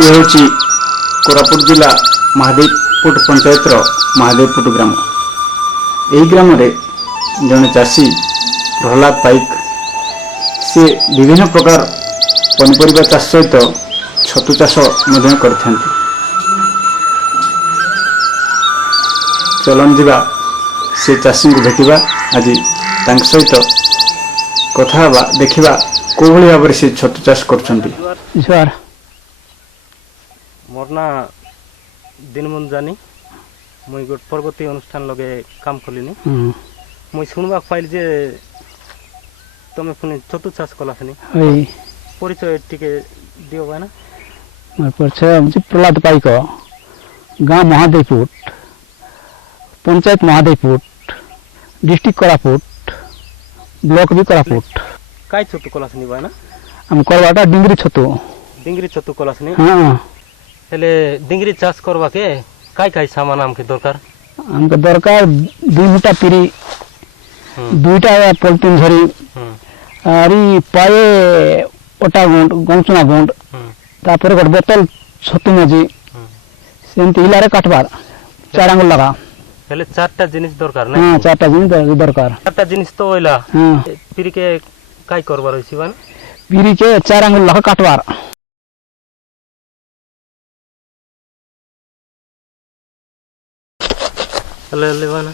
ये हूँ कोरापुट जिला महादेवपुट पंचायतर महादेवपुट ग्राम। यही ग्राम जड़े चाषी प्रहलाद पाइक से विभिन्न प्रकार पनीपरिया चाष सहित छतु चाष करते। चलन जा से चाषी को भेटा आज सहित कथा देखा कौ भाव से छतु चाष कर। मोर ना दिनमन जानी मुई गोट प्रगति अनुष्ठान लगे काम कलिनी मुई सुनवा पाइल जे तमे पुनी छतु चाष कलासनी परिचय टिके दियो भाई ना। मोर परिचय मुझे प्रहलाद पाइक गांव महादेवपुट पंचायत महादेवपुट डिस्ट्रिक्ट कोरापुट ब्लॉक भी कोरापुट। काय छतु कलासनी भाई ना हम करवाटा डिंगरी छतु कलासनी। हाँ हेले डिंगरी चाष करवा के काय सामान आमके दरकार हमके दरकार 2 मुठा पिरी 2टा पॉलिथीन झरी आरी पाए ओटा गुंड गंचुना गुंड तापर गोट बोतल छतु मजी सेंती इलारे काटबार 4 आंगुल लगा। हेले 4टा जिनिस दरकार ना। हां 4टा जिनिस दरकार। 4टा जिनिस तो होइला पिरी के काय करबार होइसी बान पिरी के 4 आंगुल लगा काटबार। ले लेवाना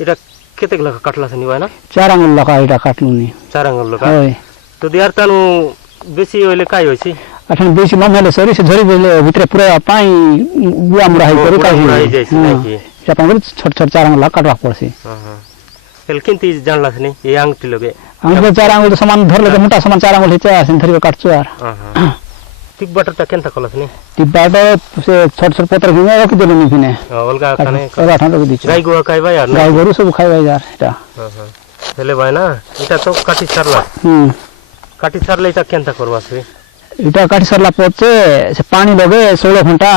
इटा केते लगा काटला सनी भाई ना 4 आंगुल लगा इटा काटलुनी 4 आंगुल लगा होय तो दियार तानु बेसी होइले काय होइसी अठन बेसी न मेले सरी से झरी बेले भितरे पूरा पानी बुआ मुरा है करू काय है जैसे नहीं चापा छोट 4 आंगुल लगा काटवा पड़सी। हां हेल किंती जानला सनी ये आंगटी लगे हमके 4 आंगुल समान धर ले मोटा समान 4 आंगुल हिचा से धरी काटछु यार। हां टिक बटर केनता कलस नी टिक बटर से छोट पत्र गिने रख देले नी किने अलगा खाने अलगा ठान रख दिछु गाय गोवा खाइबा यार गाय गोरु सब खाइबा यार एटा। हां हेले भाई ना इटा तो काटी सरला काटी सरले इटा केनता करबा से इटा काटी सरला पचे से पानी लगे 16 घंटा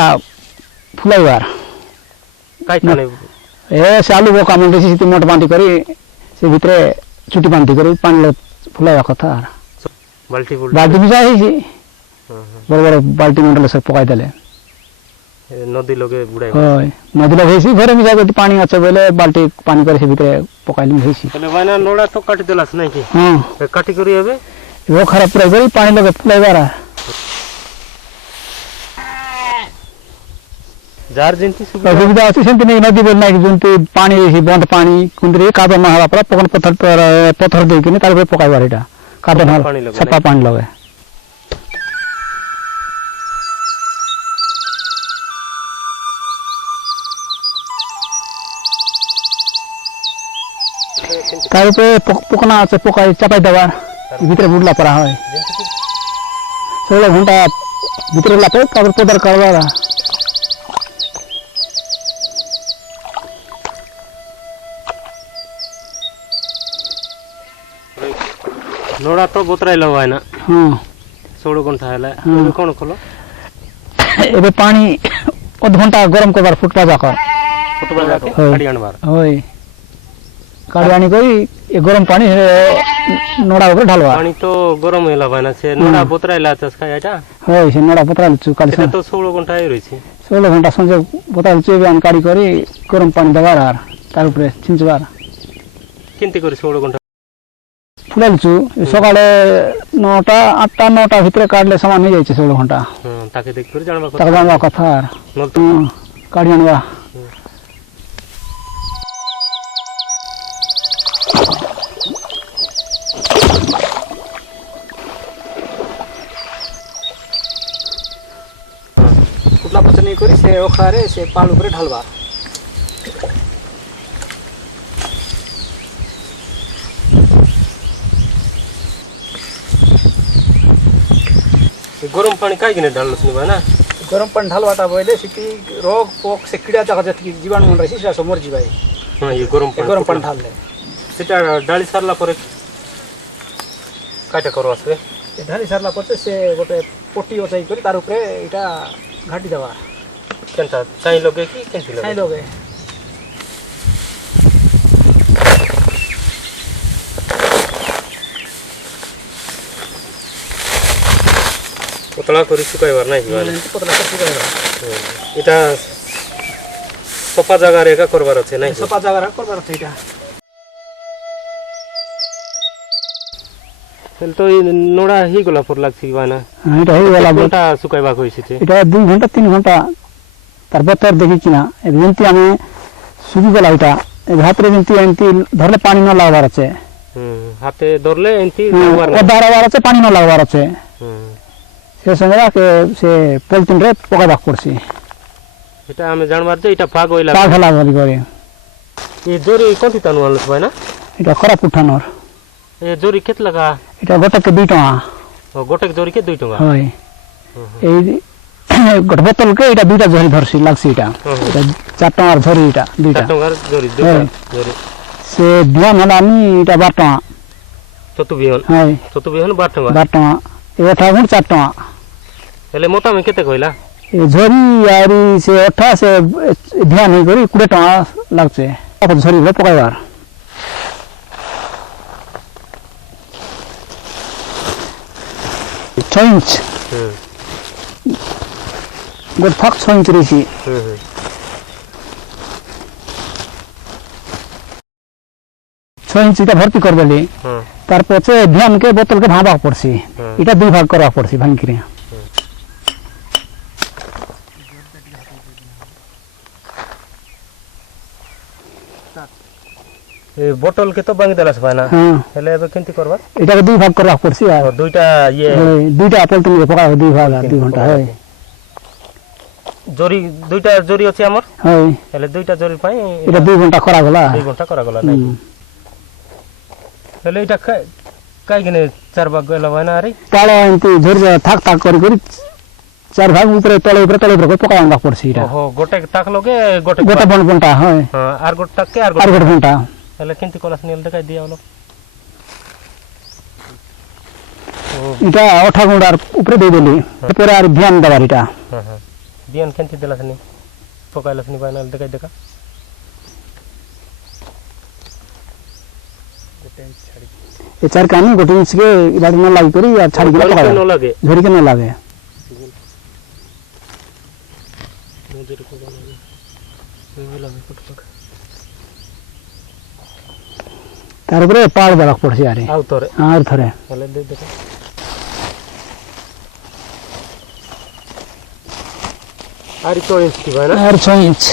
फुलाइबार काय खाने ए से आलू बोका मन देसी मोट बांधी करी से भितरे छुटी बांधी करी पानी ल फुलाइबा कथा बाल्टी भी जाई छी बड़ बड़ बाल्टी मंडल से पकाई देले नदी लगे बुड़ाई होय नदी लगे छी घरे में जाके पानी अच्छे बेले बाल्टी पानी करे से भितरे पकाइलु हेसी तले वाना नोड़ा तो काटी देलास नहीं की। हां काटी करी हेबे वो खराब पूरा गरी पानी लगे फुलाइबार जार जिंती सुविधा अछि सेंती नहीं नदी बोल नहीं जंती पानी सी बंद पानी कुंदरी कादो न हवा पर पकन पत्थर दे के तार पे पकाइबार एटा कादो न सपा पानी लगे। तार पे पकना से पकाई चपाई दबार भीतर बुडला पड़ा है 16 घंटा भीतर ला पे तार पदर करवारा नोड़ा तो बोतराई लवा है ना। हां 16 घंटा हैला एबे कोन खोलो एबे पानी आध घंटा गरम करबार फुटपा जाकर काटी आणबार होय काड़वानी कोई ये गरम पानी नोड़ा ऊपर ढालवा पानी तो गरम होला भाईना से नोड़ा बोतराइला चस खाइटा होय से नोड़ा बोतराइल छु काली से तो 16 घंटा आइ रहिछि 16 घंटा संजे बोतराइल छु बयान काडी करी गरम पानी दबार आर तार ऊपर छिंचबार किंती करी 16 घंटा फुलाइल छु सकाळे 9टा 8टा 9टा भितर काडले समान हो जाय छै 16 घंटा। हां ताके देख कर जानबा कथा आर काडी आणवा कुटला पचनी करी से ओखारे से पाल ऊपर ढालवा गरम पानी काय किने ढालस नि भाईना गरम पानी ढालवाटा बोले सिटी रोग पोक से कीड़ा जाका जति जीवाणु मन रही से मर जीवाई। हां ये गरम पानी ढाल ले सेटा डाली सरला परे काटा करो आसे ढाली सरला पचे से गोटे पोटी ओचाई करी तार ऊपर इटा घाटी दवा केनता चाई लगे कि केनती लगे चाई लगे ପତଳା କରି ଶୁକାଇବାର ନାଇଁ କି ପତଳା କରି ଶୁକାଇବା এটা সফা জায়গার একা করবার আছে নাই ସଫା ଜାଗାରେ କରିବାର ଅଛି ଏଇଟା তাহলে তো এই নোড়া ହେଇଗଲା পর লাগছে কি না এটা হয়ে গেল ঘন্টা শুকাইবা কইছে এটা 2 ঘন্টা 3 ঘন্টা তার বতর দেখি না যেমতি আমি শুকি গেল এটা হাতে যেমতি এমতি ধরলে পানি না লাগবার আছে হাতে ধরলে এমতি লাগবার আছে পানি না লাগবার আছে সে সঙ্গে সে পলিথিন রে পকাইবা করছি এটা আমি জানবার যে এটা পাগ হইলা পাগ হলা বলি করে এই জরি কোনটি তানু আনলো ভাই না এটা খরা উঠানোর এই জরি কেত লাগা এটা গোটাকে 2 টাকা গোটাকে জরি কে 2 টাকা হয় এই গোটা বোতলকে এটা 2টা জরি ধরছি লাগছে এটা এটা 4 টাকার জরি এটা 2টা 4 টাকার জরি 2টা জরি সে বিয়ান হলা আমি এটা 12 টাকা চতু বিহন হয় চতু বিহন 12 টাকা 12 টাকা এটা গুণ 4 টাকা হেলে মোটা আমি কেতে কইলা ଏ ଝରି ଆହୁରି ସେ ଅଠା ସେ ଧ୍ୟାନ ହେଇକରି 20 ଟଙ୍କା ଲାଗୁଛେ ଝରି ଗୁଡ଼ା ପକାଇବାର 6 ଇଞ୍ଚ ଗୋଟେ ଥାକ 6 ଇଞ୍ଚ ରହିଛି 6 ଇଞ୍ଚ এটা ভর্তি করবেলি তার পছে ধ্যান কে বোতল কে ভাঙবা পড়ছি এটা দুই ভাগ করা পড়ছি ভাঙিরে এই বোতল কে তো ভাঙি দেলাস ভাই না হেলে এবে কেমতি করবা এটাকে দুই ভাগ করা পড়ছি আর দুইটা ইয়ে দুইটা পলিথিন পকা দুই ভাগ আর 2 ঘন্টা হয় জরি দুইটা জরি আছে আমার হয় হেলে দুইটা জরি পাই এটা 2 ঘন্টা করা গলা 2 ঘন্টা করা গলা নাই হেলে এটা কাই গনে চার ভাগ গলা ভাই না আরে তাଳ ଏମିତି ଝରି ଥାକ ଥାକ କରି କରି ଚାରି ଭାଗ ଉପରେ ତଳେ ଉପରେ ପକା ଆଣିବାକୁ ପଡୁଛି ଏଇଟା ଓହୋ ଗୋଟେ ତାକ ଲगे ଗୋଟେ ଗୋଟେ ବଣ୍ଟା ହଁ আর গোট টাকে আর আর ଗୋଟେ ବଣ୍ଟା হেলে কেমতি কলাস নিল দেখাই দিয়া হলো এটা ଅଠା ଗୁଣ୍ଡାର ଉପରେ ଦେଇଦେଲି ଏପରେ আর ଧ୍ୟାନ ଦେବାର ଏଇଟା হ্যাঁ হ্যাঁ বিয়ান কেমতি দেলাস নি পকাইলাস নি ভাই না দেখাই দেখা ଏ ଚାରି କାନି ଗୋଟେ ଇଞ୍ଚକେ ଇବାଡି ନ ଲାଗି କରି আর ଛାଡି ଗଲା ପକା ন লাগে ଝରିକେ ନ ଲାଗେ নদীর কো বানাবে এগুলা আমি কত টাকা ତାର ଉପରେ ପାଳ ଦେବାକୁ ପଡୁଛି ଆରେ ଆଉ ତরে আর ଥରେ হেলে দে দেখা আর তো ইঞ্চি ভাই না আর 6 ইঞ্চ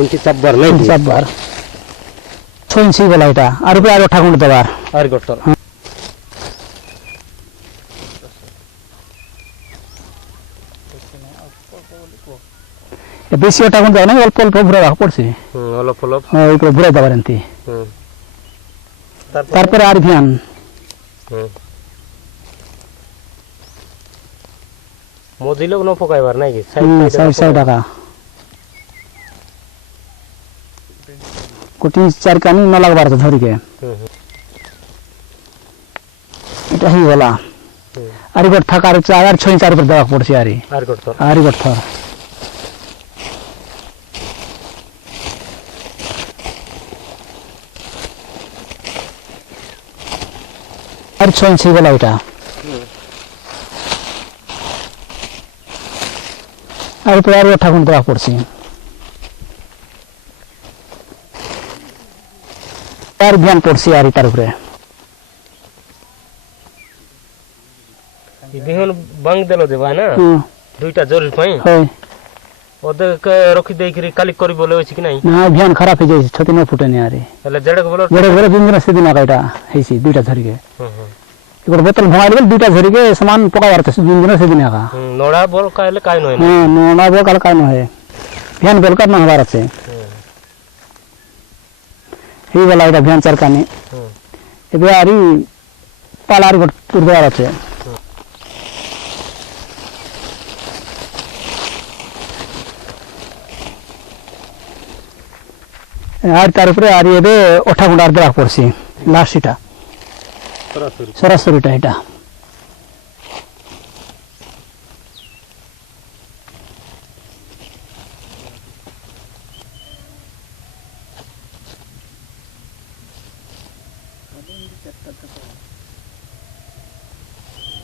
ইঞ্চি চাপবার নাই চাপবার 6 ইঞ্চি বলা এটা আর উপরে আর অঠা গুণ্ড দেবার আর গটর বেশি অঠা গুণ্ড দেওয়া নাই অল্প অল্প ঘুরে রাখা পড়ছে অলপ অলপ উপরে ঘুরে দেবার এমতি হুম তারপরে আর ধ্যান মজিলোক ন পকাইবার নাই কি সাইড টাকা কোটি চার কানি ন লাগবার আছে ধরিকে এটা হি গলা আরি গট থাকার আর 6 4 করে দেওয়া পড়ছে আরি আর গটর আরি গট থর আর 6 ইঞ্চি গলা এটা আর উপরে আর ঠাকুর দেওয়া পড়ছে আর ধ্যান পড়ছে আর তার উপরে বিহন বাং দেল যে ভাই না দুইটা জরির পাই হয় ওদেরকে রখি দেই করি কালি করি বলে হইছে কি নাই না ধ্যান খারাপ হয়ে যাইছে ছতি ন ফুটেনি আরে হেলে জেড়ে বলে বড় বড় দিন দিন সেদিন আগাইটা হইছি দুইটা ধরিকে হুম এবার বোতল ভাঙাই দিল দুইটা ধরিকে সমান পকা বারতে দিন দিন সেদিন আগা নড়া বল কাইলে কাই নয় না হ্যাঁ নোনা বল কাল কাই নহে ধ্যান বল কাট না হবার আছে এই বেলা এটা ধ্যান চার কানে এবে আরি পালার গট তুরবার আছে আর তার উপরে আর এবে ওঠা গুন্ডার দেওয়া পড়ছি লাস্ট এটা সরাসরিটা এটা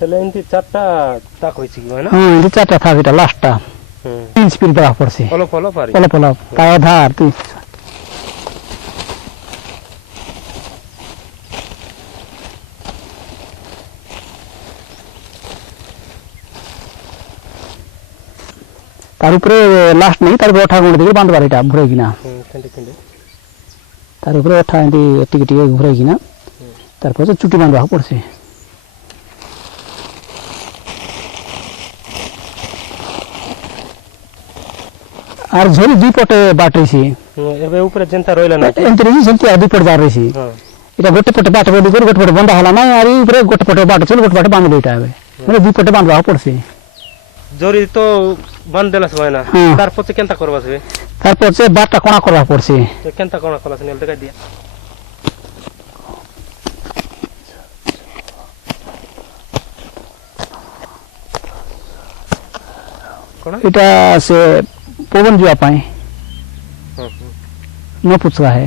তাহলে এমনি 4টা তাক হয়েছে কি হয় না হ্যাঁ এই 4টা থাক এটা লাস্টটা 3 স্পিড দেওয়া পড়ছে অল্প অল্প পারি অল্প অল্প তাই আধার তুই তার উপরে লাস্ট নেই তার উপরে ওঠা গুঁড়ে দিকে বাঁধবার এটা ঘুরে কিনা তার উপরে ওঠা এমনি টিকে টিকে ঘুরে কিনা তারপর চুটি বাঁধবা পড়ছে আর ঝরি দুই পটে বাট রয়েছে ଏବେ ଉପରେ ଯେନ୍ତା ରହିଲା ନା ଏମିତି ରହି ସେମିତି ଆଉ ଦୁଇ ପଟେ ବାର ରହିଛି এটা ଗୋଟେ ପଟେ ବାଟ ବନ୍ଦ କରି ଗୋଟେ ପଟେ ବନ୍ଧା ହେଲା ନାହିଁ আর ଉପରେ ଗୋଟେ ପଟେ ବାଟ ଚଲ ଗୋଟେ ପଟେ ବାନ୍ଧିଲେ এটা হবে মানে দুই পଟେ বাঁধবা পড়ছে ଜରି ତ ବାନ୍ଧି ଦେଲା ସେ ନା ତାର ପଛେ କେନ୍ତା କରବା ସେ তারপর সে বাটটা কোনা করবা পড়ছে କେନ୍ତା କଣ କଲା ସେ ନେଲ ଦେଖାଇ ଦିଆ এটা সে পবন যাওয়া পায় ন পুচকা হে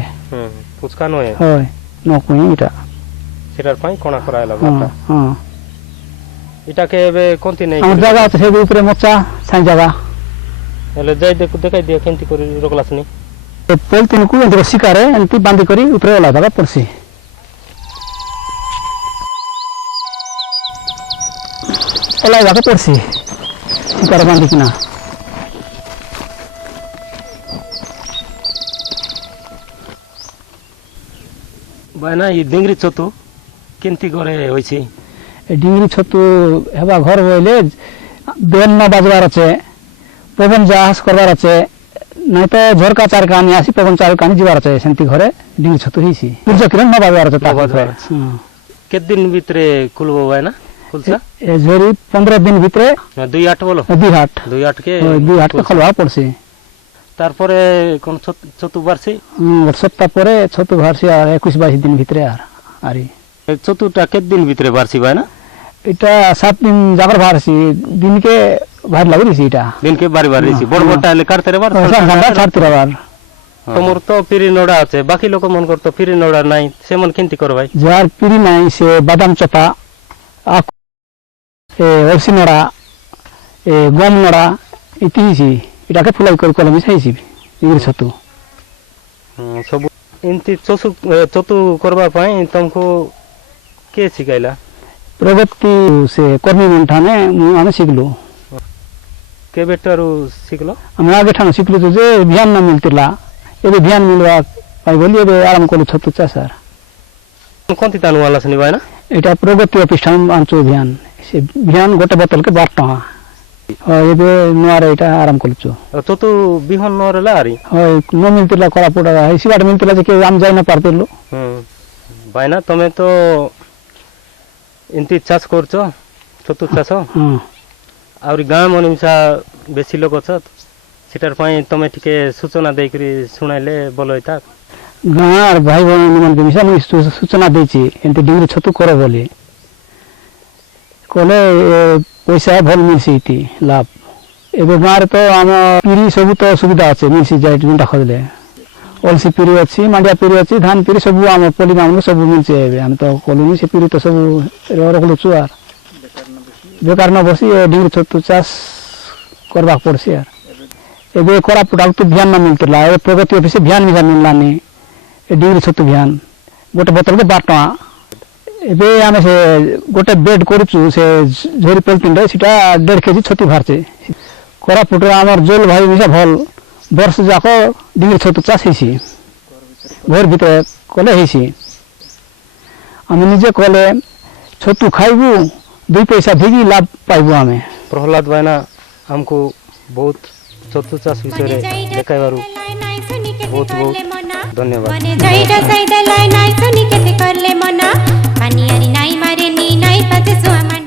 ପୁଚକା ନୁହେଁ হয় ন কুই এটা ସେଟାର ପାଇଁ କଣା କରାହେଲା হ্যাঁ ବାଟା হ্যাঁ ଏଟାକେ ଏବେ କୋନ୍ତି ନେଇ আমার জায়গা আছে সেই উপরে মোচা সাই জায়গা ହେଲେ ଯାଇ ଦେଖାଇ ଦିଅ କେମିତି କରି ରଖଲା ସିନି পলিথিনକୁ ଏମିତି ଶିକାରେ ଏମିତି ବାନ୍ଧି କରି ଉପରେ ଓଲା ଜାଗା ପଡିଛି ଓଲା ଜାଗା ପଡିଛି ଶିକାରେ ବାନ୍ଧିକିନା ଭାଇନା ଇ ଡିଙ୍ଗରି ଛତୁ କେମିତି ଘରେ ହୋଇଛି এই ডিঙরি ছতু হেবা ঘর বইলে বেল ন বাজবার আছে পবন জাহাজ করবার আছে নাই তো ঝরকা চারকা আনি আসি পবন চারকা আনি যাবার আছে সেমতি ঘরে ডিঙরি ছতু হইছি সূর্য কিরণ ন বাজবার আছে ন বাজবার আছে। କେତେ ଦିନ ଭିତରେ ଖୁଲବ ଭାଇନା ଖୁଲସା এ ঝরি 15 দিন ভিতরে 2-8 বলো দুই হাট 2-8 কে দুই হাট খলবা পড়ছে তারপরে কোন ছতু বাড়ছে এক সপ্তাহ পরে ছতু ভারছি আর 21-22 দিন ভিতরে আর ছতুটা কেতে দিন ভিতরে বাড়ছি ভাইনা এটা 7 দিন যাবার ভারছি দিনকে ভার লাগিছি এটা দিনকে বাড়ি বাড়িছি বড় বড়টা হলে কাটতে রে বার ঘন্টা ছাড়তে বার তোমার তো পিরি নড়া আছে বাকি লোক মন করতো পিরি নড়া নাই সেমন কেমতি কর ভাই যার পিড়ি নাই সে বাদাম চপা অরসি নড়া গম নড়া ইতিহাসি এটাকে ফুলাই করে কলমি খাইছি ইংরেজ ছতু ସବୁ ଏମିତି ଛତୁ କରିବା ପାଇଁ ତମକୁ କିଏ ଶିଖାଇଲା ପ୍ରଗତି ସେ କର୍ମୀ ଠାନେ ଆମେ ଶିଖିଲୁ କେବେଠାରୁ ଶିଖିଲ ଆମେ ଆଗେ ଠାନେ ଶିଖିଲୁ ଯେ ଧ୍ୟାନ ନ ମିଳିଥିଲା ଏବେ ଧ୍ୟାନ ମିଳିବା ପାଇଁ ବୋଲି ଏବେ ଆରମ୍ଭ କଲୁ ଛତୁ ଚାଷ কোনটি তানু আলা শুনি ভাই না এটা প্রগতি অফিস ঠান আনছো ধ্যান সে ধ্যান গোটে বোতলকে 12 টাকা ଏବେ ନୂଆରେ ଏଇଟା ଆରମ୍ଭ କରୁଛୁ ଛତୁ ବିହନ ନରେଲା ଆରି হয় ନ ମିଳିଥିଲା କୋରାପୁଟ ହେସି ବାଟ ମିଳିଥିଲା ଯେ ଆମେ ଯାଇ ନ ପାରଥିଲୁ ଭାଇନା ତମେ ତ ଏମିତି ଚାଷ କରୁଛ ଛତୁ ଚାଷ ଆହୁରି ଗାଁ ମନେ ମିଶା ବେଶୀ ଲୋକ ଅଛ ସେଟାର ପାଇଁ ତମେ ଟିକେ ସୂଚନା ଦେଇକରି ଶୁଣାଇଲେ ଭଲ ହେଇତା ଗାଁର ଭାଇ ଭଉଣୀ ମାନେ ମିଶା ମୁଁ ସୂଚନା ଦେଇଛି ଏମିତି ଡିଗ୍ରୀ ଛତୁ କର ବୋଲି କଲେ ପଇସା ଭଲ ମିଳିଛି ଏଠି ଲାଭ ଏବେ ଗାଁରେ ତ ଆମ ପିରି ସବୁ ତ ସୁବିଧା ଅଛି ମିଳିଛି ଯାଇ ଯେନ୍ତା ଖୋଜିଲେ ଅଲସି ପିରି ଅଛି ମାଣ୍ଡିଆ ପିରି ଅଛି ଧାନ ପିରି ସବୁ ଆମ ପଲି ଗାଁକୁ ସବୁ ମିଳିଛି ଏବେ ଆମେ ତ କଲୁନି ସେ ପିରି ତ ସବୁ ରଖଲୁଛୁ ଆର୍ ବେକାର ନ ବସି ଡିଗ୍ରୀ ଛତୁ ଚାଷ କରିବାକୁ ପଡ଼ସି ଆର୍ ଏବେ କୋରାପୁଟ ଆଉ ତ ଧ୍ୟାନ ନ ମିଳୁଥିଲା ଏବେ ପ୍ରଗତି ଅଫିସ ଧ୍ୟାନ ମିଶା ମିଳିଲାନି ଡିଗ୍ରୀ ଛତୁ ଧ୍ୟାନ ଗୋଟେ ବୋତଲକୁ 12 ଟଙ୍କା ଏବେ ଆମେ ସେ ଗୋଟେ ବେଡ୍ କରୁଛୁ ସେ ଝରି ପଲିଥିନରେ ସେଟା 1.5 କେଜି ଛତୁ ବାହାରିছে କୋରାପୁଟରେ ଆମର ଜୋଲ ଭାଇ ମିଶା ଭଲ ବର୍ଷ ଯାକ ଡିଗ୍ରୀ ଛତୁ ଚାଷ ହେଇଛି ଘର ଭିତରେ କଲେ ହେଇଛି ଆମେ ନିଜେ କଲେ ଛତୁ ଖାଇବୁ 2 ପଇସା ଦେଇକି ଲାଭ ପାଇବୁ ଆମେ ପ୍ରହ୍ଲାଦ ଭାଇନା ଆମକୁ ବହୁତ ଛତୁ ଚାଷ ବିଷୟରେ ଦେଖାଇବାରୁ ବହୁତ ବହୁତ ଧନ୍ୟବାଦ ପାନି ଆରି ନାଇ ମାରେ ନି ନାଇ ପାତେ ସୁଆମାନ